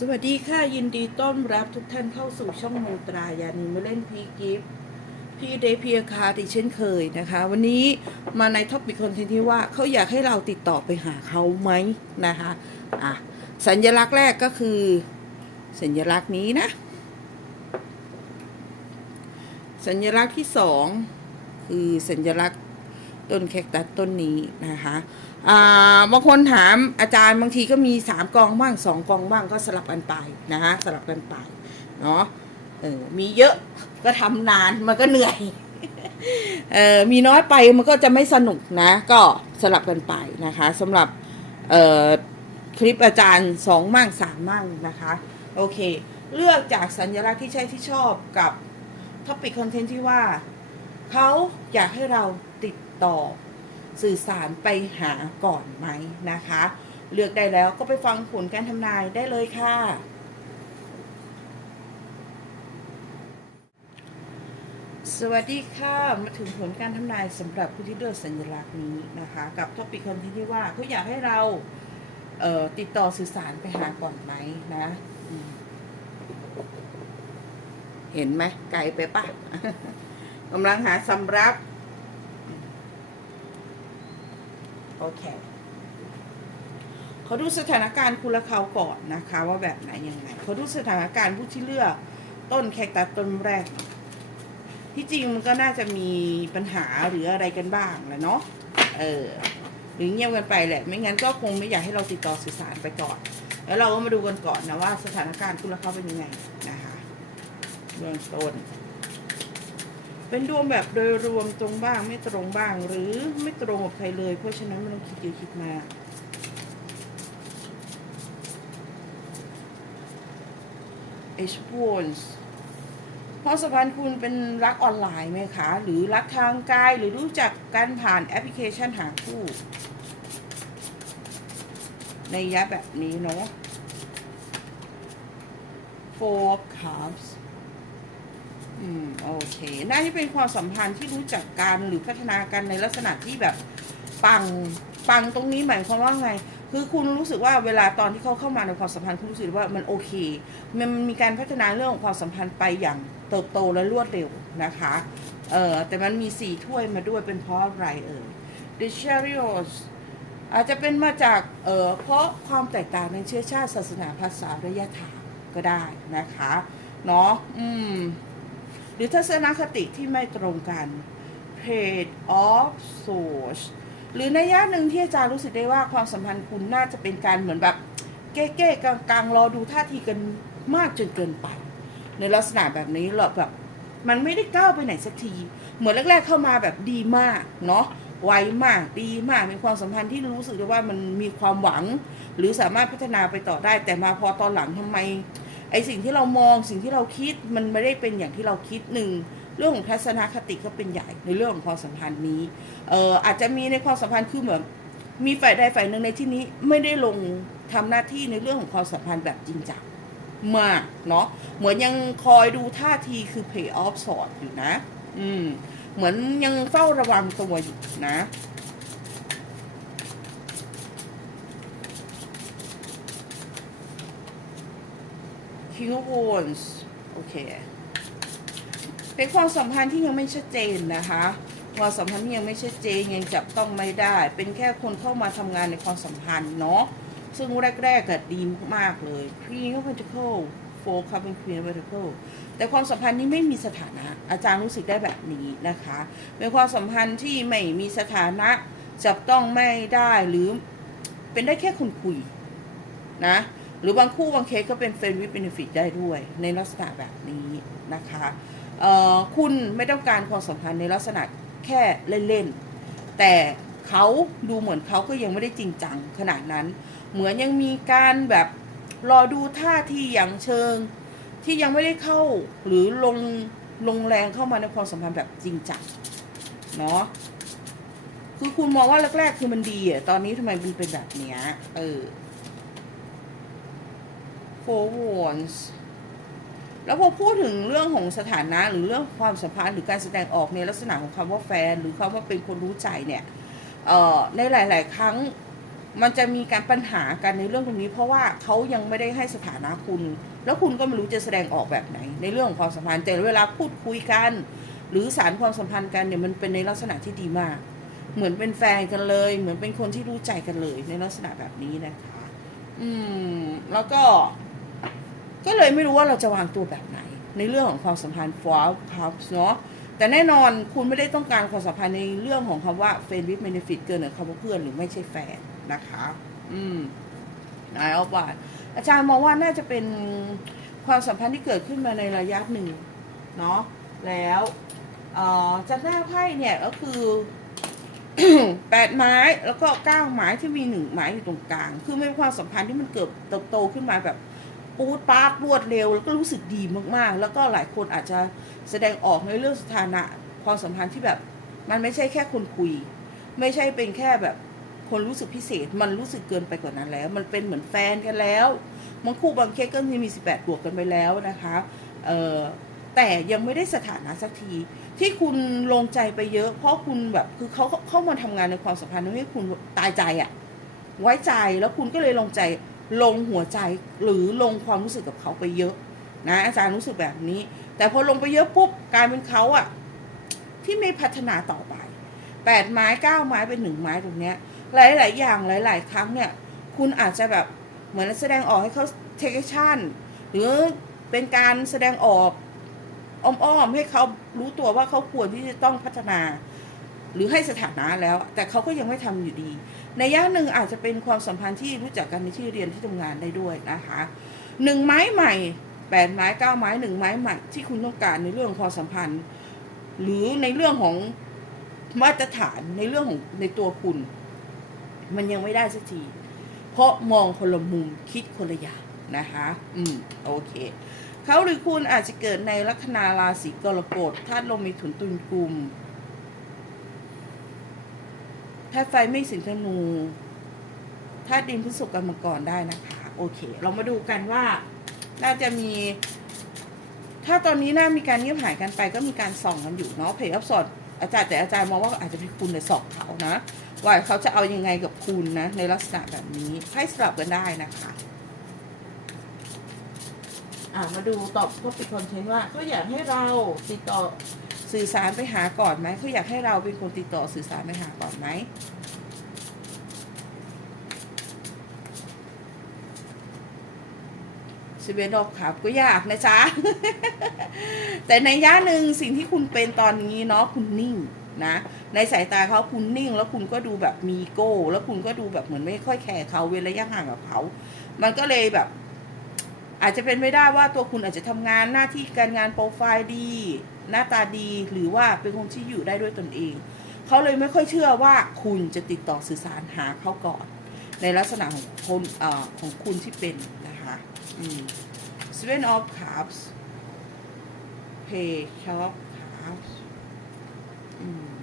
สวัสดีค่ะ ยินดีต้อนรับทุกท่านเข้าสู่ช่องโมตรายานีมาเล่นพีกิฟต์พี่เดย์พียคาติเช่นเคยนะคะ วันนี้มาในท็อปิกคอนเทนต์ที่ว่าเขาอยากให้เราติดต่อไปหาเขาไหมนะคะอะสัญลักษณ์แรกก็คือ สัญลักษณ์นี้นะ สัญลักษณ์ที่สองคือสัญลักษณ์ ต้นแคคตัสต้นนี้นะคะอ่าบางคนถามอาจารย์บางทีก็มีสามกองบ้างสองกองบ้างก็สลับกันไปนะคะสลับกันไปเนาะเออมีเยอะก็ทำนานมันก็เหนื่อยเออมีน้อยไปมันก็จะไม่สนุกนะ ก็สลับกันไปนะคะสำหรับเอ่อคลิปอาจารย์สองมั่งสามมั่งนะคะโอเค เลือกจากสัญลักษณ์ที่ใช่ที่ชอบกับท็อปิกคอนเทนต์ที่ว่าเขาอยากให้เรา ต่อ สื่อสารไปหาก่อนไหมนะคะ เลือกได้แล้วก็ไปฟังผลการทำนายได้เลยค่ะ สวัสดีค่ะมาถึงผลการทำนายสำหรับผู้ที่เลือกสัญลักษณ์นี้นะคะ กับท็อปิกคอนเทนต์ที่ว่าเขาอยากให้เราเติดต่อสื่อสารไปหาก่อนไหมนะเห็นไหมไกลไปปะกำลังหาสำรับ โอเคเขาดูสถานการณ์คุณละเขาก่อนนะคะ ว่าแบบไหนยังไงเขาดูสถานการณ์ผู้ที่เลือกต้นแคคตัสต้นแรก ที่จริงมันก็น่าจะมีปัญหาหรืออะไรกันบ้างแหละเนาะเออหรือเงียบกันไปแหละ ไม่งั้นก็คงไม่อยากให้เราติดต่อสื่อสารไปก่อน แล้วเราก็มาดูกันก่อนนะว่าสถานการณ์คุณละเขาเป็นยังไงนะคะเบื้องต้น เป็นดวงแบบโดยรวมตรงบ้างไม่ตรงบ้าง หรือไม่ตรงกับใครเลย เพราะฉะนั้นไม่ต้องคิดเยอะคิดมาก H p o n e s ความสัมพันธ์คุณเป็นรักออนไลน์ไหมคะ หรือรักทางกายหรือรู้จักกันผ่านแอปพลิเคชันหาคู่ ในยะแบบนี้เนาะ Four Cups อืมโอเค น่าจะเป็นความสัมพันธ์ที่รู้จักกันหรือพัฒนากันในลักษณะที่แบบปังปังตรงนี้หมายความว่าไง คือคุณรู้สึกว่าเวลาตอนที่เขาเข้ามาในความสัมพันธ์คุณรู้สึกว่ามันโอเค มันมีการพัฒนาเรื่องของความสัมพันธ์ไปอย่างเติบโตและรวดเร็วนะคะเออแต่มันมีสี่ถ้วยมาด้วยเป็นเพราะอะไรเอ่ย The Chariot อาจจะเป็นมาจากเออเพราะความแตกต่างในเชื้อชาติศาสนาภาษาระยะทางก็ได้นะคะเนาะอืม หรือทัศนคติที่ไม่ตรงกัน Page of Swords หรือในย่าหนึ่งที่อาจารย์รู้สึกได้ว่าความสัมพันธ์คุณน่าจะเป็นการเหมือนแบบเก้ๆกลางๆรอดูท่าทีกันมากจนเกินไป ในลักษณะแบบนี้เราแบบมันไม่ได้ก้าวไปไหนสักที เหมือนแรก ๆ เข้ามาแบบดีมากเนาะไวมากดีมากมีความสัมพันธ์ที่รู้สึกได้ว่ามันมีความหวัง หรือสามารถพัฒนาไปต่อได้ แต่มาพอตอนหลังทำไม ไอสิ่งที่เรามองสิ่งที่เราคิดมันไม่ได้เป็นอย่างที่เราคิดหนึ่งเรื่องของทัศนคติก็เป็นใหญ่ในเรื่องของความสัมพันธ์นี้เอ่ออาจจะมีในความสัมพันธ์คือเหมือนมีฝ่ายใดฝ่ายหนึ่งในที่นี้ไม่ได้ลงทำหน้าที่ในเรื่องของความสัมพันธ์แบบจริงจังมากเนาะเหมือนยังคอยดูท่าทีคือ pay off sort อยู่นะ อืม เหมือนยังเฝ้าระวังตัวอยู่นะ King of Wands โอเค เป็นความสัมพันธ์ที่ยังไม่ชัดเจนนะคะความสัมพันธ์ที่ยังไม่ชัดเจนยังจับต้องไม่ได้ เป็นแค่คนเข้ามาทำงานในความสัมพันธ์เนาะซึ่งแรกๆก็ดีมากเลย Queen of Pentacles Four Cup เป็น Queen of Pentacles แต่ความสัมพันธ์นี้ไม่มีสถานะ อาจารย์รู้สึกได้แบบนี้นะคะเป็นความสัมพันธ์ที่ไม่มีสถานะจับต้องไม่ได้หรือเป็นได้แค่คนคุยนะ หรือบางคู่บางเคสก็เป็นเฟรนด์วิ b เบนฟิตได้ด้วย ในลักษณะแบบนี้นะคะคุณไม่ต้องการความสัมพันธ์ในลักษณะแค่เล่นๆ แต่เขาดูเหมือนเขาก็ยังไม่ได้จริงจังขนาดนั้น เหมือนยังมีการแบบรอดูท่าทีอย่างเชิง ที่ยังไม่ได้เข้าหรือลงลงแรงเข้ามาในความสัมพันธ์แบบจริงจังเนาะคือคุณมองว่าแรกๆ คือมันดีอะตอนนี้ทำไมมันเป็นแบบเนี้ยเออ four wands แล้วพอพูดถึงเรื่องของสถานะหรือเรื่องความสัมพันธ์หรือการแสดงออกในลักษณะของคำว่าแฟน หรือคำว่าเป็นคนรู้ใจเนี่ยเอ่อในหลาย ๆ ครั้งมันจะมีการปัญหากันในเรื่องตรงนี้ เพราะว่าเขายังไม่ได้ให้สถานะคุณ แล้วคุณก็ไม่รู้จะแสดงออกแบบไหน ในเรื่องของความสัมพันธ์แต่เวลาพูดคุยกัน หรือสารความสัมพันธ์กันเนี่ยมันเป็นในลักษณะที่ดีมาก เหมือนเป็นแฟนกันเลย เหมือนเป็นคนที่รู้ใจกันเลยในลักษณะแบบนี้นะคะ อืมแล้วก็ ก็เลยไม่รู้ว่าเราจะวางตัวแบบไหน ในเรื่องของความสัมพันธ์ f o r c u p เนาะแต่แน่นอนคุณไม่ได้ต้องการความสัมพันธ์ในเรื่องของคำว่า friend with benefit เกินหรือคำว่าเพื่อนหรือไม่ใช่แฟนนะคะ อืมนายเอาว่าอาจารย์มองว่าน่าจะเป็นความสัมพันธ์ที่เกิดขึ้นมาในระยะหนึ่งเนาะแล้วจากหน้าไพ่เนี่ยก็คือแปดไม้แล้วก็เก้าไม้ที่มีหนึ่งไม้อยู่ตรงกลาง คือเป็นความสัมพันธ์ที่มันเกิดเติบโตขึ้นมาแบบ ปูดปาดรวดเร็ว แล้วก็รู้สึกดีมากๆ แล้วก็หลายคนอาจจะแสดงออกในเรื่องสถานะความสัมพันธ์ที่แบบ มันไม่ใช่แค่คนคุย ไม่ใช่เป็นแค่แบบคนรู้สึกพิเศษ มันรู้สึกเกินไปกว่านั้นแล้ว มันเป็นเหมือนแฟนกันแล้วบางคู่บางเคสก็มีสิบแปดบวกกันไปแล้วนะคะเออแต่ยังไม่ได้สถานะสักที ที่คุณลงใจไปเยอะ เพราะคุณแบบคือเขาเข้ามาทำงานในความสัมพันธ์ทำให้คุณตายใจอะไว้ใจแล้วคุณก็เลยลงใจ ลงหัวใจหรือลงความรู้สึกกับเขาไปเยอะ นะอาจารย์รู้สึกแบบนี้ แต่พอลงไปเยอะปุ๊บกลายเป็นเขาอะที่ไม่พัฒนาต่อไปแปดไม้เก้าไม้เป็นหนึ่งไม้ตรงเนี้ย หลาย ๆ อย่างหลาย ๆ ครั้งเนี่ย คุณอาจจะแบบเหมือนแสดงออกให้เขาเทคชั่นหรือเป็นการแสดงออกอ้อม ๆ ให้เขารู้ตัวว่าเขาควรที่จะต้องพัฒนา หรือให้สถานะแล้ว แต่เขาก็ยังไม่ทำอยู่ดี ในย่าหนึ่งอาจจะเป็นความสัมพันธ์ที่รู้จักกันในที่เรียนที่ทำงานได้ด้วยนะคะหนึ่งไม้ใหม่แปดไม้เก้าไม้หนึ่งไม้ใหม่ที่คุณต้องการในเรื่องของความสัมพันธ์ หรือในเรื่องของมาตรฐานในเรื่องของในตัวคุณ มันยังไม่ได้สักทีเพราะมองคนละมุมคิดคนละอย่างนะคะ อืม โอเค เขาหรือคุณอาจจะเกิดในลัคนาราศีกรกฎธาตุลมมีถุนตุนกลุ่ม ธาตุไฟไม่สิงธนูธาตุดินพฤษภกันมาก่อนได้นะคะ โอเค เรามาดูกันว่า น่าจะมี ถ้าตอนนี้น่ามีการเงียบหายกันไป ก็มีการส่องกันอยู่เนาะเพจอัพสอดอาจารย์แต่อาจารย์มองว่าอาจจะเป็นคุณในสอบเขานะว่าเขาจะเอายังไงกับคุณนะ ในลักษณะแบบนี้ให้สลับกันได้นะคะอ่ามาดูตอบก็ปิดคอนเทนต์ว่าเขาอยากให้เราติดต่อ สื่อสารไปหาก่อนไหมเขาอยากให้เราเป็นคนติดต่อสื่อสารไปหาก่อนไหมสิเวนดอกครับก็ยากนะจ๊ะ แต่ในย่าหนึ่งสิ่งที่คุณเป็นตอนนี้เนาะคุณนิ่งนะ ในสายตาเขาคุณนิ่ง แล้วคุณก็ดูแบบมีโก้ แล้วคุณก็ดูแบบเหมือนไม่ค่อยแคร์เขาเว้นระยะห่างกับเขา มันก็เลยแบบ อาจจะเป็นไม่ได้ว่าตัวคุณอาจจะทำงานหน้าที่การงานโปรไฟล์ดี หน้าตาดีหรือว่าเป็นคนที่อยู่ได้ด้วยตนเอง เขาเลยไม่ค่อยเชื่อว่าคุณจะติดต่อสื่อสารหาเขาก่อน ในลักษณะของคนเอ่อของคุณที่เป็นนะคะอืม Seven of Cups Page of Cups อืม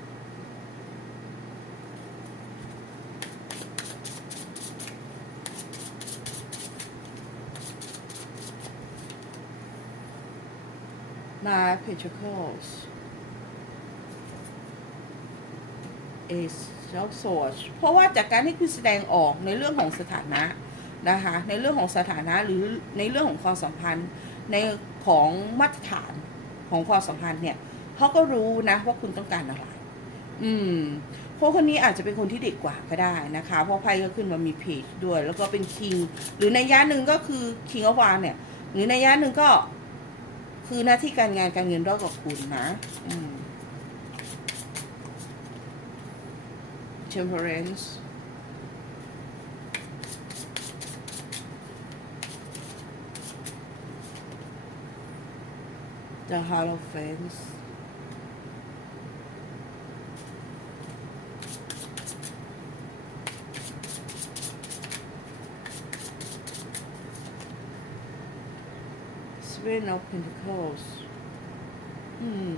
Nine Pentacles Ace of Swords เพราะว่าจากการที่คุณแสดงออกในเรื่องของสถานะนะคะในเรื่องของสถานะหรือในเรื่องของความสัมพันธ์ในของมาตรฐานของความสัมพันธ์เนี่ยเขาก็รู้นะว่าคุณต้องการอะไร อืมเพราะคนนี้อาจจะเป็นคนที่เด็กกว่าก็ได้นะคะ เพราะไพ่ก็ขึ้นมามีเพจด้วย แล้วก็เป็นคิง หรือในย่าหนึ่งก็คือคิงอวานเนี่ย หรือในย่าหนึ่งก็ คือหน้าที่การงานการเงินรอบกับคุณนะอืม temperance the hierophant Seven of Pentacles อืม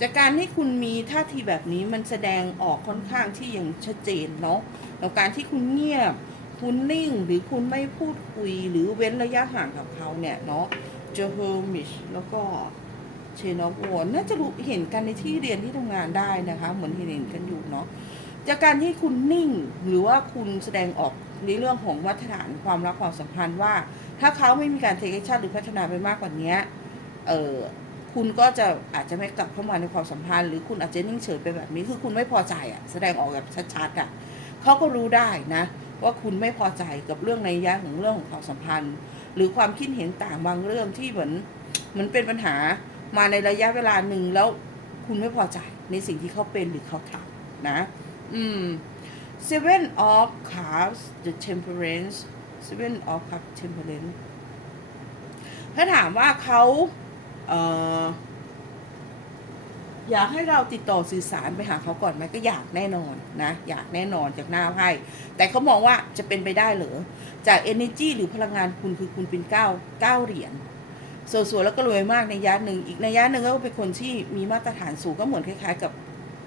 จากการที่คุณมีท่าทีแบบนี้มันแสดงออกค่อนข้างที่ยังชัดเจนเนาะแล้วการที่คุณเงียบ คุณนิ่งหรือคุณไม่พูดคุยหรือเว้นระยะห่างกับเขาเนี่ยเนาะเจอเฮอร์มิชแล้วก็เชนอฟวอนน่าจะรู้เห็นกันในที่เรียนที่ทำงานได้นะคะ เหมือนเห็นเห็นกันอยู่เนาะ จากการที่คุณนิ่งหรือว่าคุณแสดงออกในเรื่องของมาตรฐานความรักความสัมพันธ์ว่า ถ้าเขาไม่มีการเทคชั่นหรือพัฒนาไปมากกว่านี้เออคุณก็จะอาจจะไม่กลับเข้ามาในความสัมพันธ์ หรือคุณอาจจะนิ่งเฉยไปแบบนี้คือคุณไม่พอใจอะแสดงออกแบบชัดๆอะเขาก็รู้ได้นะ ว่าคุณไม่พอใจกับเรื่องในยยะของเรื่องของความสัมพันธ์ หรือความคิดเห็นต่างบางเรื่องที่เหมือนเหมือนเป็นปัญหามาในระยะเวลาหนึ่งแล้วคุณไม่พอใจในสิ่งที่เขาเป็นหรือเขาทำนะ อืม seven of cups the temperance seven of cups temperance ถ้าถามว่าเขาเอออยากให้เราติดต่อสื่อสารไปหาเขาก่อนไหมก็อยากแน่นอนนะ อยากแน่นอนจากหน้าไพ่แต่เขามองว่าจะเป็นไปได้เหรอจาก energy หรือพลังงานคุณคือคุณเป็นเก้าเก้าเหรียญสวยๆแล้วก็รวยมากในยะหนึ่งอีกในยะหนึ่งก็เป็นคนที่มีมาตรฐานสูงก็เหมือนคล้ายๆกับ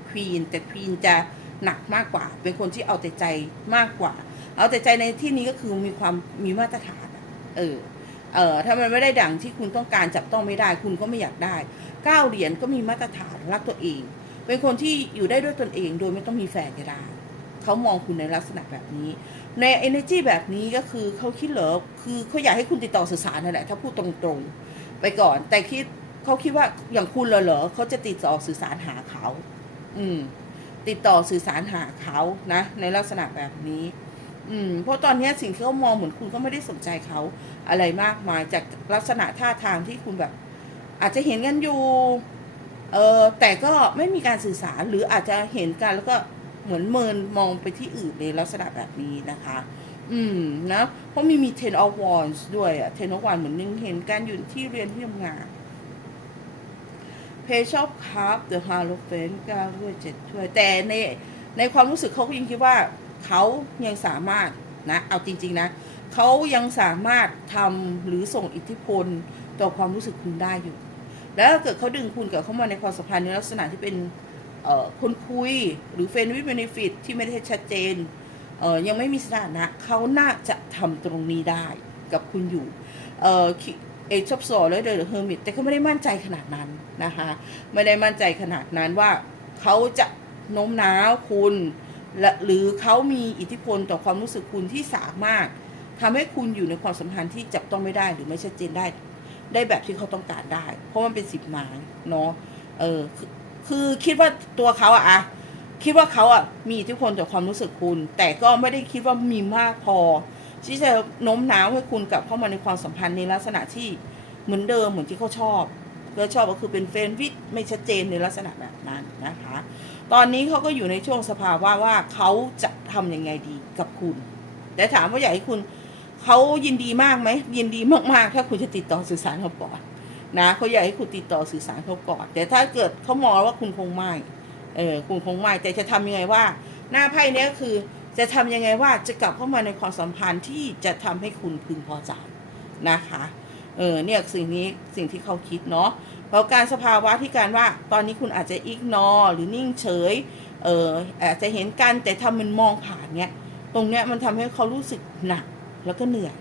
ควีนแต่ควีนจะ หนักมากกว่า เป็นคนที่เอาแต่ใจมากกว่า เอาแต่ใจในที่นี้ก็คือมีความมีมาตรฐานเออเออถ้ามันไม่ได้ดังที่คุณต้องการจับต้องไม่ได้คุณก็ไม่อยากได้ก้าเหรียญก็มีมาตรฐานรักตัวเอง เป็นคนที่อยู่ได้ด้วยตนเองโดยไม่ต้องมีแฟนก็ได้เขามองคุณในลักษณะแบบนี้ ใน energy แบบนี้ก็คือเขาคิดเหรอคือเขาอยากให้คุณติดต่อสื่อสารนั่นแหละถ้าพูดตรงๆ ไปก่อน แต่คิดเขาคิดว่าอย่างคุณเหรอเหรอเขาจะติดต่อสื่อสารหาเขา อืม ติดต่อสื่อสารหาเขานะ ในลักษณะแบบนี้ อืมเพราะตอนนี้สิ่งที่เขามองเหมือนคุณก็ไม่ได้สนใจเขาอะไรมากมายจากลักษณะท่าทางที่คุณแบบ อาจจะเห็นกันอยู่ เออแต่ก็ไม่มีการสื่อสารหรืออาจจะเห็นกันแล้วก็เหมือนเมินมองไปที่อื่นในลักษณะแบบนี้นะคะ อืมนะ เพราะมีมี ten of wands ด้วยอะ ten of wands เหมือนนึงเห็นกันอยู่ที่เรียนที่ทำงาน page of cup the hierophant เก้าด้วยเจ็ดถ้วย แต่ในในความรู้สึกเขาก็ยังคิดว่าเขายังสามารถนะเอาจริง ๆ นะเขายังสามารถทำหรือส่งอิทธิพลต่อความรู้สึกคุณได้อยู่ แล้วถ้าเกิดเขาดึงคุณกับเข้ามาในความสัมพันธ์ในลักษณะที่เป็นคนคุยหรือเฟนวิ b เบนฟิตที่ไม่ได้ชัดเจนเยังไม่มีสถานะเขาน่าจะทำตรงนี้ได้กับคุณอยู่ เอชอบสอแล้วเดอเฮอร์มิตแต่ก็ไม่ได้มั่นใจขนาดนั้นนะคะ ไม่ได้มั่นใจขนาดนั้นว่าเขาจะโน้มน้าวคุณและหรือเขามีอิทธิพลต่อความรู้สึกคุณที่สามารถทำให้คุณอยู่ในความสัมพันธ์ที่จับต้องไม่ได้หรือไม่ชัดเจนได้ ได้แบบที่เขาต้องการได้ เพราะมันเป็นสิบไม้เนาะเออคือคือคิดว่าตัวเขาอะอะคิดว่าเขาอะมีอิทธิพลต่อความรู้สึกคุณ แต่ก็ไม่ได้คิดว่ามีมากพอ ที่จะโน้มน้าวให้คุณกลับเข้ามาในความสัมพันธ์ในลักษณะที่เหมือนเดิมเหมือนที่เขาชอบก็ชอบก็คือเป็นเฟรนด์วิดไม่ชัดเจนในลักษณะแบบนั้นนะคะ ตอนนี้เขาก็อยู่ในช่วงสภาวะว่าเขาจะทำยังไงดีกับคุณ แต่ถามว่าอยากให้คุณเขายินดีมากไหมยินดีมากๆ ถ้าคุณจะติดต่อสื่อสารเขาก่อนนะเขาอยากให้คุณติดต่อสื่อสารเขาก่อน แต่ถ้าเกิดเขามองว่าคุณคงไม่เออคุณคงไม่แต่จะทำยังไงว่า หน้าไพ่นี้คือ จะทำยังไงว่าจะกลับเข้ามาในความสัมพันธ์ที่จะทำให้คุณพึงพอใจนะคะเออเนี่ยสิ่งนี้สิ่งที่เขาคิดเนาะเพราะการสภาวะที่การว่าตอนนี้คุณอาจจะอิกนอหรือนิ่งเฉยเอออาจจะเห็นกันแต่ทำมันมองผ่านเนี้ยตรงเนี้ยมันทำให้เขารู้สึกหนักแล้วก็เหนื่อย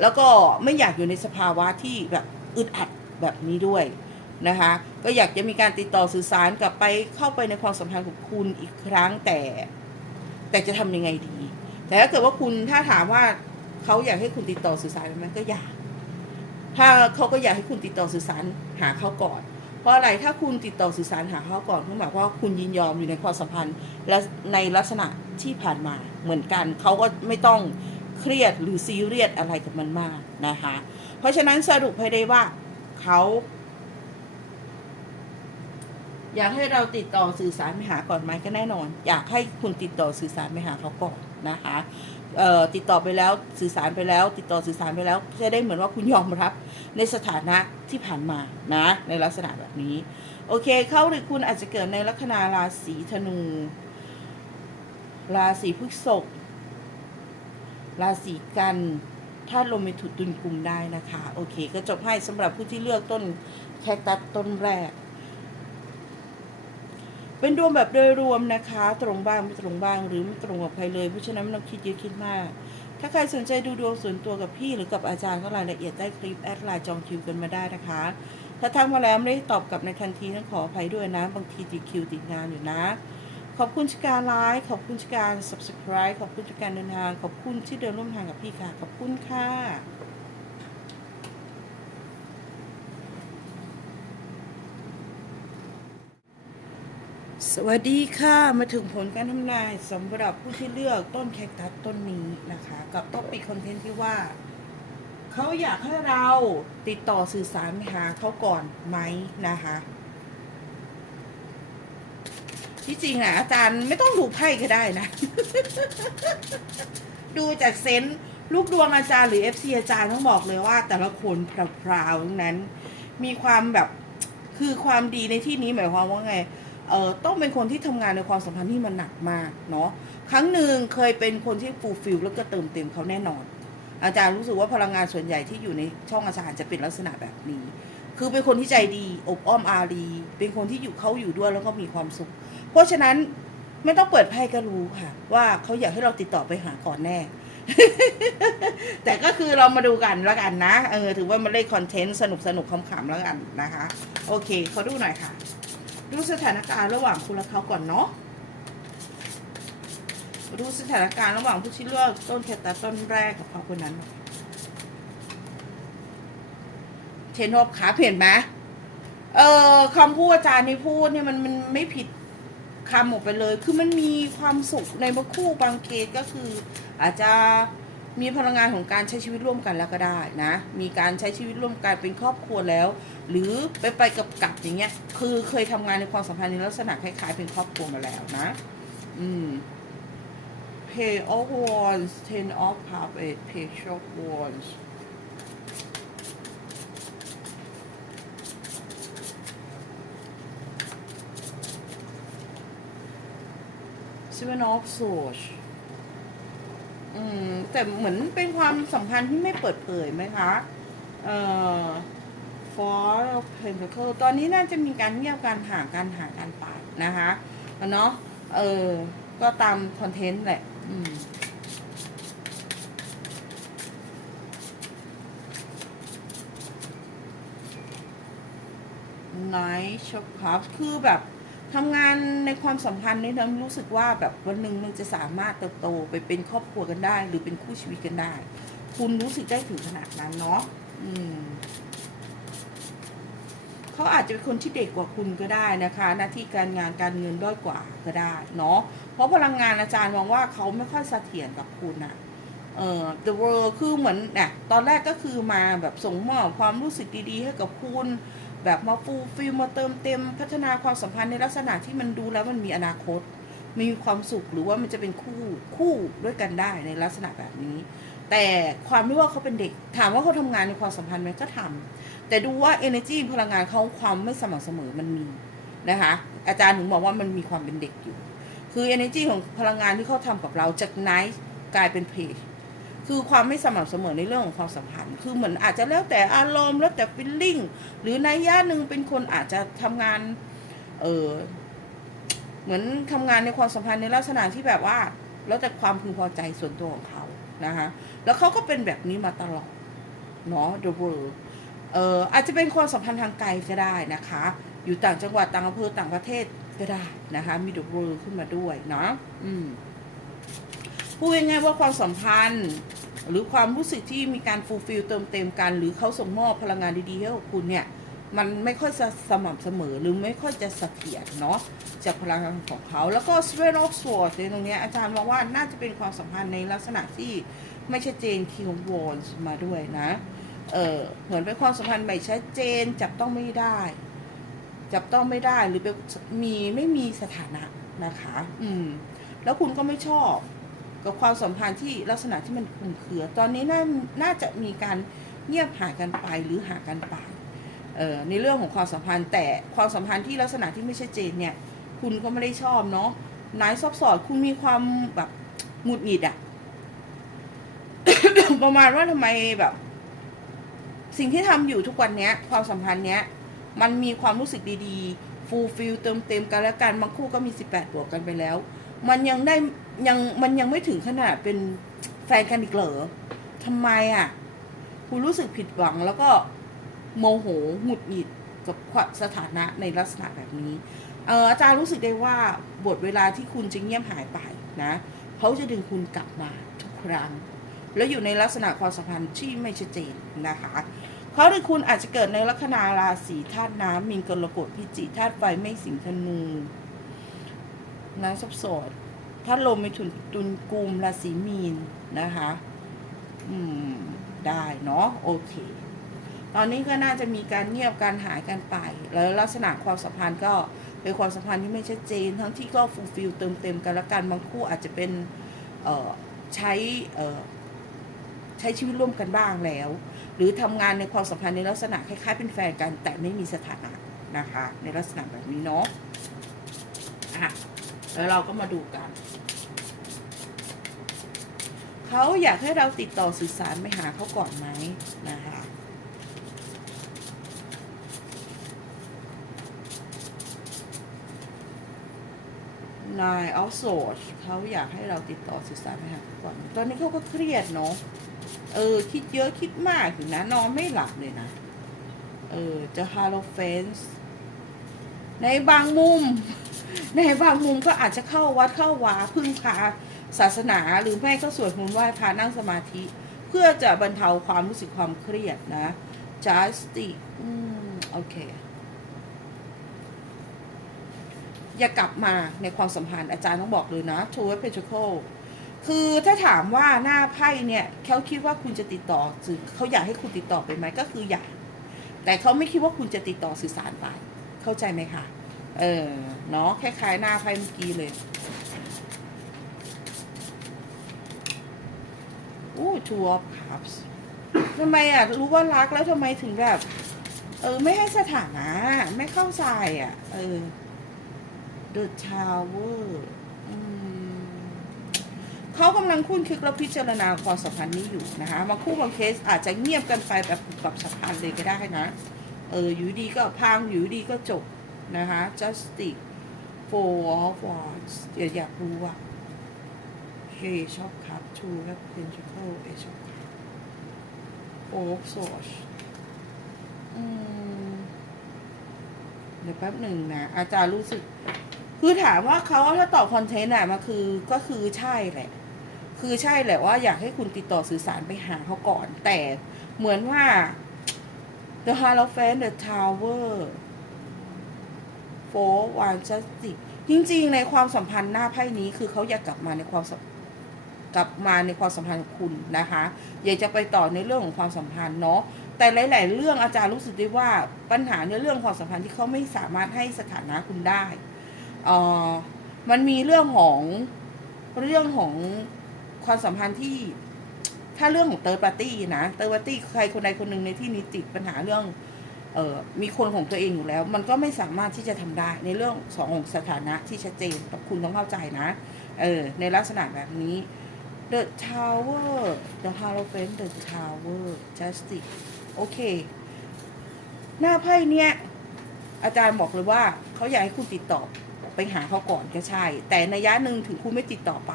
แล้วก็ไม่อยากอยู่ในสภาวะที่แบบอึดอัดแบบนี้ด้วยนะคะก็อยากจะมีการติดต่อสื่อสารกลับไปเข้าไปในความสัมพันธ์ของคุณอีกครั้งแต่ แต่จะทำยังไงดี แต่ถ้าเกิดว่าคุณถ้าถามว่าเขาอยากให้คุณติดต่อสื่อสารไหมก็อยาก ถ้าเขาก็อยากให้คุณติดต่อสื่อสารหาเขาก่อน เพราะอะไรถ้าคุณติดต่อสื่อสารหาเขาก่อนเขาหมายความว่าคุณยินยอมอยู่ในความสัมพันธ์ และในลักษณะที่ผ่านมาเหมือนกันเขาก็ไม่ต้องเครียดหรือซีเรียสอะไรกับมันมากนะคะ เพราะฉะนั้นสรุปให้ได้ว่าเขา อยากให้เราติดต่อสื่อสารไปหาก่อนไหมก็แน่นอน อยากให้คุณติดต่อสื่อสารไปหาเขาก่อนนะคะติดต่อไปแล้วสื่อสารไปแล้ว ติดต่อสื่อสารไปแล้วจะได้เหมือนว่าคุณยอมรับในสถานะที่ผ่านมานะในลักษณะแบบนี้ โอเค เข้าหรือคุณอาจจะเกิดในลัคนาราศีธนู ราศีพฤษภราศีกันถ้าลมมีถุตุนกลุ่มได้นะคะ โอเค ก็จบให้สำหรับผู้ที่เลือกต้นแคคตัสต้นแรก เป็นดวงแบบโดยรวมนะคะ ตรงบ้างไม่ตรงบ้างหรือไม่ตรงกับใครเลยเพราะฉะนั้นไม่ต้องคิดเยอะคิดมาก ถ้าใครสนใจดูดวงส่วนตัวกับพี่หรือกับอาจารย์ก็รายละเอียดใต้คลิปแอดไลน์จองคิวกันมาได้นะคะ ถ้าทักมาแล้วไม่ได้ตอบกลับในทันทีต้องขออภัยด้วยนะ บางทีติดคิวติดงานอยู่นะขอบคุณที่การไลค์ขอบคุณที่การ subscribe ขอบคุณที่การเดินทาง ขอบคุณที่เดินร่วมทางกับพี่ค่ะ ขอบคุณค่ะ สวัสดีค่ะ มาถึงผลการทำนายสำหรับผู้ที่เลือกต้นแคคตัสต้นนี้นะคะ กับต้นปีคอนเทนต์ที่ว่า เขาอยากให้เราติดต่อสื่อสารไปหาเขาก่อนไหมนะคะ ที่จริงอะอาจารย์ไม่ต้องดูไพ่ก็ได้นะ ดูจากเซนส์ลูกดวงอาจารย์หรือ FC อาจารย์ต้องบอกเลยว่า แต่ละคนพราวๆทั้งนั้น มีความแบบคือความดีในที่นี้หมายความว่าไง เออต้องเป็นคนที่ทำงานในความสัมพันธ์ที่มันหนักมากเนาะครั้งหนึ่งเคยเป็นคนที่ฟูลฟิลแล้วก็เติมเต็มเขาแน่นอน อาจารย์รู้สึกว่าพลังงานส่วนใหญ่ที่อยู่ในช่องอาจารย์จะเป็นลักษณะแบบนี้ คือเป็นคนที่ใจดีอบอ้อมอารี เป็นคนที่อยู่เขาอยู่ด้วยแล้วก็มีความสุข เพราะฉะนั้นไม่ต้องเปิดไพ่ก็รู้ค่ะ ว่าเขาอยากให้เราติดต่อไปหาก่อนแน่แต่ก็คือเรามาดูกันแล้วกันนะ เออ ถือว่ามันเล่นคอนเทนต์สนุกสนุกขำๆแล้วกันนะคะ โอเคเขาดูหน่อยค่ะ ดูสถานการณ์ระหว่างคุณและเขาก่อนเนาะดูสถานการณ์ระหว่างผู้ที่เลือกต้นแคตตาต้นแรกกับเขาคนนั้นเทนอบขาเห็นไหมเออคำพูดอาจารย์ในพูดเนี่ยมันมันไม่ผิดคำออกไปเลย คือมันมีความสุขในบางคู่บางเคสก็คืออาจจะ มีพลังงานของการใช้ชีวิตร่วมกันแล้วก็ได้นะ มีการใช้ชีวิตร่วมกันเป็นครอบครัวแล้ว หรือไปไปกับกับอย่างเงี้ย คือเคยทำงานในความสัมพันธ์ในลักษณะคล้ายๆ เป็นครอบครัวมาแล้วนะ อืม Pay of Wands Ten of Cups Eight Page of Wands Seven of Swords อืมแต่เหมือนเป็นความสัมพันธ์ที่ไม่เปิดเผยไหมคะ เอ่อ for Pentacle ตอนนี้น่าจะมีการเงียบการห่างการห่างการไปนะคะเนาะเออ ก็ตามคอนเทนต์แหละ อืมไนท์ช็อปครับคือแบบ ทำงานในความสัมพันธ์นี่นะรู้สึกว่าแบบวันหนึ่งมันจะสามารถเติบโตไปเป็นครอบครัวกันได้ หรือเป็นคู่ชีวิตกันได้ คุณรู้สึกได้ถึงขนาดนั้นเนาะอืมเขาอาจจะเป็นคนที่เด็กกว่าคุณก็ได้นะคะ หน้าที่การงานการเงินด้อยกว่าก็ได้เนาะเพราะพลังงานอาจารย์มองว่าเขาไม่ค่อยเสถียรกับคุณอะเอ่อ the world คือเหมือนเนี่ยตอนแรกก็คือมาแบบส่งมอบความรู้สึกดีๆ ให้กับคุณ แบบมาฟูลฟิลมาเติมเต็ม พัฒนาความสัมพันธ์ในลักษณะที่มันดูแล้วมันมีอนาคต มีความสุขหรือว่ามันจะเป็นคู่คู่ด้วยกันได้ในลักษณะแบบนี้ แต่ความที่ว่าเขาเป็นเด็ก ถามว่าเขาทำงานในความสัมพันธ์ไหมก็ทำแต่ดูว่า energy พลังงานเขาความไม่สม่ำเสมอมันมีนะคะอาจารย์ถึงบอกว่ามันมีความเป็นเด็กอยู่ คือ energy ของพลังงานที่เขาทำกับเราจาก nice กลายเป็น page คือความไม่สม่ำเสมอในเรื่องของความสัมพันธ์ คือเหมือนอาจจะแล้วแต่อารมณ์แล้วแต่ feeling หรือในยะหนึ่งเป็นคนอาจจะทำงาน เออเหมือนทำงานในความสัมพันธ์ในลักษณะที่แบบว่า แล้วแต่ความพึงพอใจส่วนตัวของเขา นะคะแล้วเขาก็เป็นแบบนี้มาตลอด เนาะ the world เอออาจจะเป็นความสัมพันธ์ทางไกลก็ได้นะคะ อยู่ต่างจังหวัดต่างอำเภอต่างประเทศก็ได้นะคะ มี the world ขึ้นมาด้วยเนาะอืม พูดง่ายๆว่าความสัมพันธ์ หรือความรู้สึกที่มีการฟูลฟิลเติมเต็มกัน หรือเขาส่งมอบพลังงานดีๆให้กับคุณเนี่ยมันไม่ค่อยจะสม่ำเสมอหรือไม่ค่อยจะเสถียรเนาะจากพลังงานของเขา แล้วก็ s w e n of Swords ในตรงนี้อาจารย์มองว่าน่าจะเป็นความสัมพันธ์ในลักษณะที่ไม่ชัดเจน King of Wands มาด้วยนะ เออเหมือนเป็นความสัมพันธ์ไม่ชัดเจนจับต้องไม่ได้ จับต้องไม่ได้หรือเป็นมีไม่มีสถานะนะคะ อืม แล้วคุณก็ไม่ชอบ กับความสัมพันธ์ที่ลักษณะที่มันคลุมเครือ ตอนนี้น่าน่าจะมีการเงียบหางกันไปหรือหากันไปในเรื่องของความสัมพันธ์ แต่ความสัมพันธ์ที่ลักษณะที่ไม่ชัดเจนเนี่ยคุณก็ไม่ได้ชอบเนาะนายซอบสอดคุณมีความแบบหงุดหงิดอะประมาณว่าทำไมแบบ สิ่งที่ทำอยู่ทุกวันเนี้ย ความสัมพันธ์เนี้ย มันมีความรู้สึกดีๆ ฟูลฟิลเติมเต็มกันแล้วกันบางคู่ก็มี 18 บวกกันไปแล้ว มันยังได้ยังมันยังไม่ถึงขนาดเป็นแฟนกันอีกเหรอทำไมอะ คุณรู้สึกผิดหวังแล้วก็โมโหหงุดหงิดกับสถานะในลักษณะแบบนี้ เอออาจารย์รู้สึกได้ว่าบทเวลาที่คุณจะเงียบหายไปนะเขาจะดึงคุณกลับมาทุกครั้ง แล้วอยู่ในลักษณะความสัมพันธ์ที่ไม่ชัดเจนนะคะเขาหรือคุณอาจจะเกิดในลัคนาราศีธาตุน้ำมีนกรกฎพิจิธาตุไฟไม่สิงธนู นะซับสดธาลมมีถุนตุนกุมราศีมีนนะคะ อืม ได้เนาะโอเค ตอนนี้ก็น่าจะมีการเงียบการหายกันไป แล้วลักษณะความสัมพันธ์ก็เป็นความสัมพันธ์ที่ไม่ชัดเจน ทั้งที่ก็ฟูลฟิลเติมเต็มกันและกันบางคู่อาจจะเป็นเอ่อใช้เอ่อใช้ชีวิตร่วมกันบ้างแล้ว หรือทำงานในความสัมพันธ์ในลักษณะคล้ายๆเป็นแฟนกันแต่ไม่มีสถานะนะคะ ในลักษณะแบบนี้เนาะอะ แล้วเราก็มาดูกัน เขาอยากให้เราติดต่อสื่อสารไปหาเขาก่อนไหมนะคะนายออฟโซดเขาอยากให้เราติดต่อสื่อสารไปหาเขาก่อน ตอนนี้เขาก็เครียดเนาะเออ คิดเยอะคิดมากอยู่นะ นอนไม่หลับเลยนะ เออ จะฮาโลเฟนส์ในบางมุม ในบางมุมก็อาจจะเข้าวัดเข้าวาพึ่งพาศาสนาหรือไม่ก็สวดมนต์ไหว้พานั่งสมาธิ เพื่อจะบรรเทาความรู้สึกความเครียดนะ justice อืมโอเค อย่ากลับมาในความสัมพันธ์อาจารย์ต้องบอกเลยนะ Two of Pentacles คือถ้าถามว่าหน้าไพ่เนี่ยเขาคิดว่าคุณจะติดต่อสื่อเขาอยากให้คุณติดต่อไปไหมก็คืออยาก แต่เขาไม่คิดว่าคุณจะติดต่อสื่อสารไป เข้าใจไหมคะ เออ เนาะคล้ายๆหน้าไพ่เมื่อกี้เลยอู้ Two of Cups ทำไมอะ รู้ว่ารักแล้วทำไมถึงแบบ เออ ไม่ให้สถานะ ไม่เข้าใจอะ เออ The Tower อืมเขากำลังคุ้นคิดและพิจารณาความสัมพันธ์นี้อยู่นะคะบางคู่บางเคสอาจจะเงียบกันไปแบบปรับสัมพันธ์เลยก็ได้นะ เออ อยู่ดีก็พังอยู่ดีก็จบ นะคะ Justice Four of Wands เดี๋ยวอยากรู้ว่าเฮชอบครับ Two of Pentacles เอชอบครับ Four of Swords อืมเดี๋ยวแป๊บหนึ่งนะ อาจารย์รู้สึก คือถามว่าเขาถ้าตอบคอนเทนต์อะมันคือก็คือใช่แหละ คือใช่แหละว่าอยากให้คุณติดต่อสื่อสารไปหาเขาก่อน แต่เหมือนว่า The Hierophant The Tower Four One Justice จริงๆ ในความสัมพันธ์หน้าไพ่นี้คือเขาอยากกลับมาในความกลับมาในความสัมพันธ์คุณนะคะอยากจะไปต่อในเรื่องของความสัมพันธ์เนาะแต่หลาย ๆ เรื่องอาจารย์รู้สึกได้ว่าปัญหาในเรื่องความสัมพันธ์ที่เขาไม่สามารถให้สถานะคุณได้เอ่อมันมีเรื่องของเรื่องของความสัมพันธ์ที่ถ้าเรื่องของเตอร์ปาร์ตี้นะเตอร์ปาร์ตี้ใครคนใดคนหนึ่งในที่นี้ติดปัญหาเรื่อง มีคนของตัวเองอยู่แล้ว มันก็ไม่สามารถที่จะทำได้ในเรื่องสองของสถานะที่ชัดเจนแต่คุณต้องเข้าใจนะเออในลักษณะแบบนี้ The Tower The Hierophant The Tower Justice โอเค หน้าไพ่เนี้ยอาจารย์บอกเลยว่าเขาอยากให้คุณติดต่อไปหาเขาก่อนก็ใช่ แต่ในยะหนึ่งถึงคุณไม่ติดต่อไป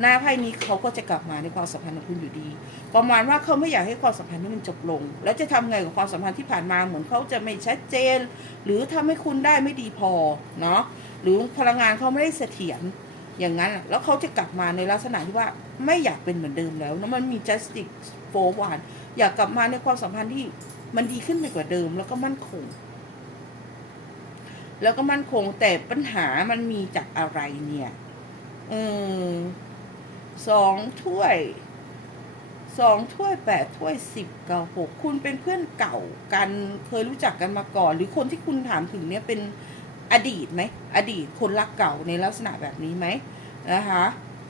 หน้าไพ่นี้เขาก็จะกลับมาในความสัมพันธ์ของคุณอยู่ดี ประมาณว่าเขาไม่อยากให้ความสัมพันธ์นี้มันจบลง แล้วจะทำไงกับความสัมพันธ์ที่ผ่านมาเหมือนเขาจะไม่ชัดเจน หรือทำให้คุณได้ไม่ดีพอเนาะหรือพลังงานเขาไม่ได้เสถียรอย่างนั้น แล้วเขาจะกลับมาในลักษณะที่ว่าไม่อยากเป็นเหมือนเดิมแล้วมันมี justice for one อยากกลับมาในความสัมพันธ์ที่มันดีขึ้นไปกว่าเดิม แล้วก็มั่นคง แล้วก็มั่นคงแต่ปัญหามันมีจากอะไรเนี่ย เออ สองถ้วยสองถ้วยแปดถ้วยสิบกับหกคุณเป็นเพื่อนเก่ากันเคยรู้จักกันมาก่อน หรือคนที่คุณถามถึงเนี่ยเป็นอดีตไหมอดีตคนรักเก่าในลักษณะแบบนี้ไหมนะคะ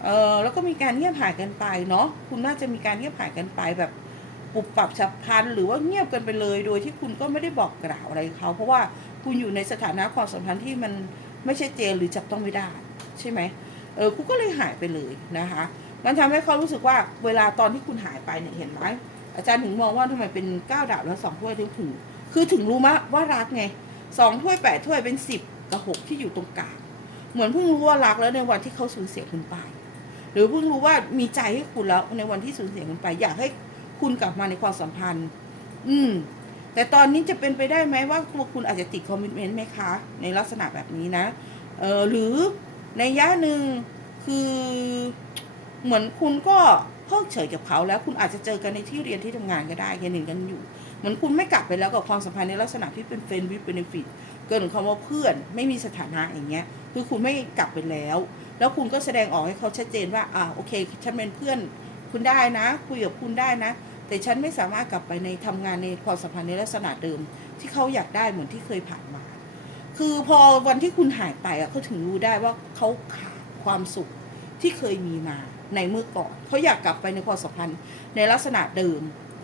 เออแล้วก็มีการเงียบหายกันไปเนาะคุณน่าจะมีการเงียบหายกันไปแบบปุบปรับฉับพลันหรือว่าเงียบกันไปเลย โดยที่คุณก็ไม่ได้บอกกล่าวอะไรเขาเพราะว่าคุณอยู่ในสถานะความสัมพันธ์ที่มันไม่ใช่เจนหรือจับต้องไม่ได้ใช่ไหม เออคุณก็เลยหายไปเลยนะคะ มันทำให้เขารู้สึกว่าเวลาตอนที่คุณหายไปเนี่ยเห็นไหมอาจารย์ถึงมองว่าทำไมเป็นเก้าดาบแล้วสองถ้วยถึงถึงคือถึงรู้มะว่ารักไงสองถ้วยแปดถ้วยเป็นสิบกับหกที่อยู่ตรงกลางเหมือนเพิ่งรู้ว่ารักแล้วในวันที่เขาสูญเสียคุณไป หรือเพิ่งรู้ว่ามีใจให้คุณแล้วในวันที่สูญเสียคุณไป อยากให้คุณกลับมาในความสัมพันธ์ อืม แต่ตอนนี้จะเป็นไปได้ไหมว่าตัวคุณอาจจะติดคอมมิชเมนต์ไหมคะ ในลักษณะแบบนี้นะ เออหรือ ในย่าหนึ่งคือเหมือนคุณก็เพิกเฉยกับเขาแล้วคุณอาจจะเจอกันในที่เรียนที่ทำงานก็ได้แค่หนึ่งกันอยู่เหมือนคุณไม่กลับไปแล้วกับความสัมพันธ์ในลักษณะที่เป็นเฟนวิ b เบนฟิตเกินคำว่าเพื่อนไม่มีสถานะอย่างเงี้ยคือคุณไม่กลับไปแล้ว แล้วคุณก็แสดงออกให้เขาชัดเจนว่าอ่าโอเคฉันเป็นเพื่อนคุณได้นะคุยกับคุณได้นะ แต่ฉันไม่สามารถกลับไปในทำงานในความสัมพันธ์ในลักษณะเดิม ที่เขาอยากได้เหมือนที่เคยผ่านมา คือพอวันที่คุณหายไปอะเขาถึงรู้ได้ว่าเขาขาดความสุขที่เคยมีมาในเมื่อก่อนเขาอยากกลับไปในความสัมพันธ์ในลักษณะเดิม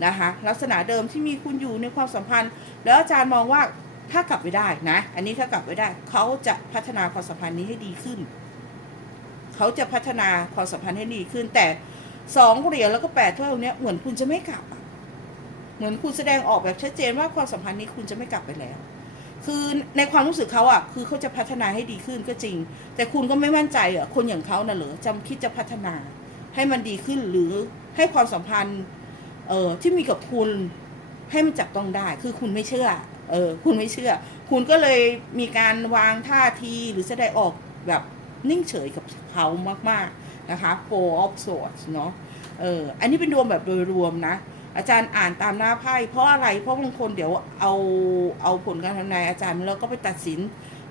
นะคะลักษณะเดิมที่มีคุณอยู่ในความสัมพันธ์ แล้วอาจารย์มองว่าถ้ากลับไปได้นะ อันนี้ถ้ากลับไปได้เขาจะพัฒนาความสัมพันธ์นี้ให้ดีขึ้นเขาจะพัฒนาความสัมพันธ์ให้ดีขึ้น แต่สองเหรียญแล้วก็แปดถ้วยเนี้ยเหมือนคุณจะไม่กลับเหมือนคุณแสดงออกแบบชัดเจนว่าความสัมพันธ์นี้คุณจะไม่กลับไปแล้ว คือในความรู้สึกเขาอะคือเขาจะพัฒนาให้ดีขึ้นก็จริง แต่คุณก็ไม่มั่นใจอะคนอย่างเขาน่ะเหรอจำคิดจะพัฒนาให้มันดีขึ้นหรือให้ความสัมพันธ์เอ่อที่มีกับคุณให้มันจับต้องได้ คือคุณไม่เชื่อเออคุณไม่เชื่อ คุณก็เลยมีการวางท่าทีหรือแสดงออกแบบนิ่งเฉยกับเขามากๆนะคะ four of swords เนาะเอออันนี้เป็นดวงแบบโดยรวมนะ อาจารย์อ่านตามหน้าไพ่เพราะอะไรเพราะบางคนเดี๋ยวเอาเอาผลการทำนายอาจารย์แล้วก็ไปตัดสิน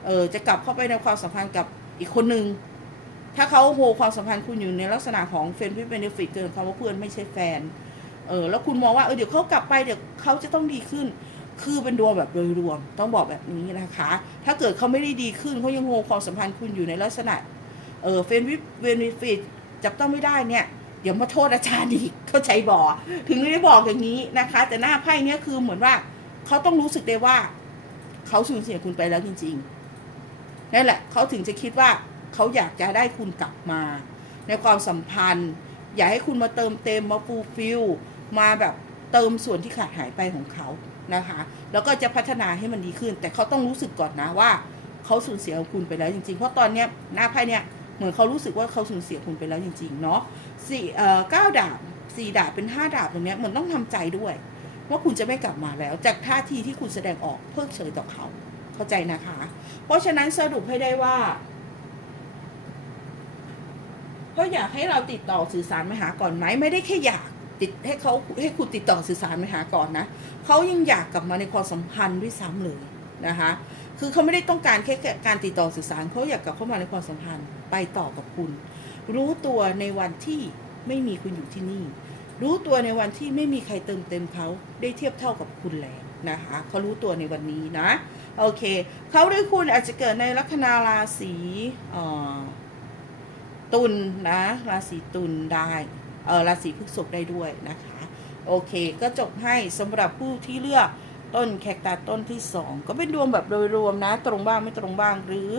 เออจะกลับเข้าไปในความสัมพันธ์กับอีกคนนึงถ้าเขาโฮความสัมพันธ์คุณอยู่ในลักษณะของเฟนพิเบนฟิตเกินคำว่าเพื่อนไม่ใช่แฟนเออแล้วคุณมองว่าเออเดี๋ยวเขากลับไปเดี๋ยวเขาจะต้องดีขึ้น คือเป็นดวงแบบโดยรวมต้องบอกแบบนี้นะคะ ถ้าเกิดเขาไม่ได้ดีขึ้นเขายังโฮความสัมพันธ์คุณอยู่ในลักษณะเออเฟนวิเบนฟิตจับต้องไม่ได้เนี่ย เดี๋ยวมาโทษอาจารย์อีกเข้าใจบอกถึงได้บอกอย่างนี้นะคะ แต่หน้าไพ่เนี้ยคือเหมือนว่าเขาต้องรู้สึกได้ว่าเขาสูญเสียคุณไปแล้วจริงๆนั่นแหละเขาถึงจะคิดว่าเขาอยากจะได้คุณกลับมา ในความสัมพันธ์ อยากให้คุณมาเติมเต็มมาฟูลฟิลมาแบบเติมส่วนที่ขาดหายไปของเขานะคะ แล้วก็จะพัฒนาให้มันดีขึ้น แต่เขาต้องรู้สึกก่อนนะว่าเขาสูญเสียคุณไปแล้วจริงๆ เพราะตอนเนี้ยหน้าไพ่เนี้ยเหมือนเขารู้สึกว่าเขาสูญเสียคุณไปแล้วจริงๆเนาะ สี่เอ่อเก้าดาบสี่ดาบเป็นห้าดาบตรงเนี้ยเหมือนต้องทำใจด้วย ว่าคุณจะไม่กลับมาแล้ว จากท่าทีที่คุณแสดงออกเพิกเฉยต่อเขา เข้าใจนะคะ เพราะฉะนั้นสรุปให้ได้ว่าเขาอยากให้เราติดต่อสื่อสารมาหาก่อนไหมไม่ได้แค่อยากติดให้เขาให้คุณติดต่อสื่อสารมาหาก่อนนะเขายังอยากกลับมาในความสัมพันธ์ด้วยซ้ำเลยนะคะ คือเขาไม่ได้ต้องการแค่การติดต่อสื่อสารเขาอยากกลับเข้ามาในความสัมพันธ์ไปต่อกับคุณ รู้ตัวในวันที่ไม่มีคุณอยู่ที่นี่ รู้ตัวในวันที่ไม่มีใครเติมเต็มเขาได้เทียบเท่ากับคุณแล้วนะคะเขารู้ตัวในวันนี้นะ โอเค เขาหรือคุณอาจจะเกิดในลัคนาราศีตุลนะราศีตุลได้เออราศีพฤษภได้ด้วยนะคะ โอเค ก็จบให้สำหรับผู้ที่เลือกต้นแคคตัสต้นที่สองก็เป็นดวงแบบโดยรวมนะ ตรงบ้างไม่ตรงบ้างหรือ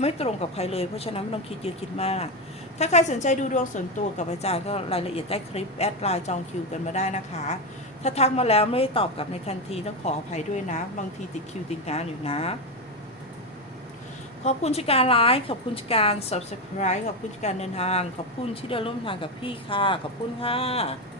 ไม่ตรงกับใครเลย เพราะฉะนั้นไม่ต้องคิดเยอะคิดมาก ถ้าใครสนใจดูดวงส่วนตัวกับอาจารย์ก็รายละเอียดใต้คลิปแอดไลน์จองคิวกันมาได้นะคะ ถ้าทักมาแล้วไม่ได้ตอบกลับในทันทีต้องขออภัยด้วยนะ บางทีติดคิวติดงานอยู่นะ ขอบคุณชิการไลค์ขอบคุณชิการ subscribe ขอบคุณชิการเดินทาง ขอบคุณที่เดินร่วมทางกับพี่ค่ะ ขอบคุณค่ะ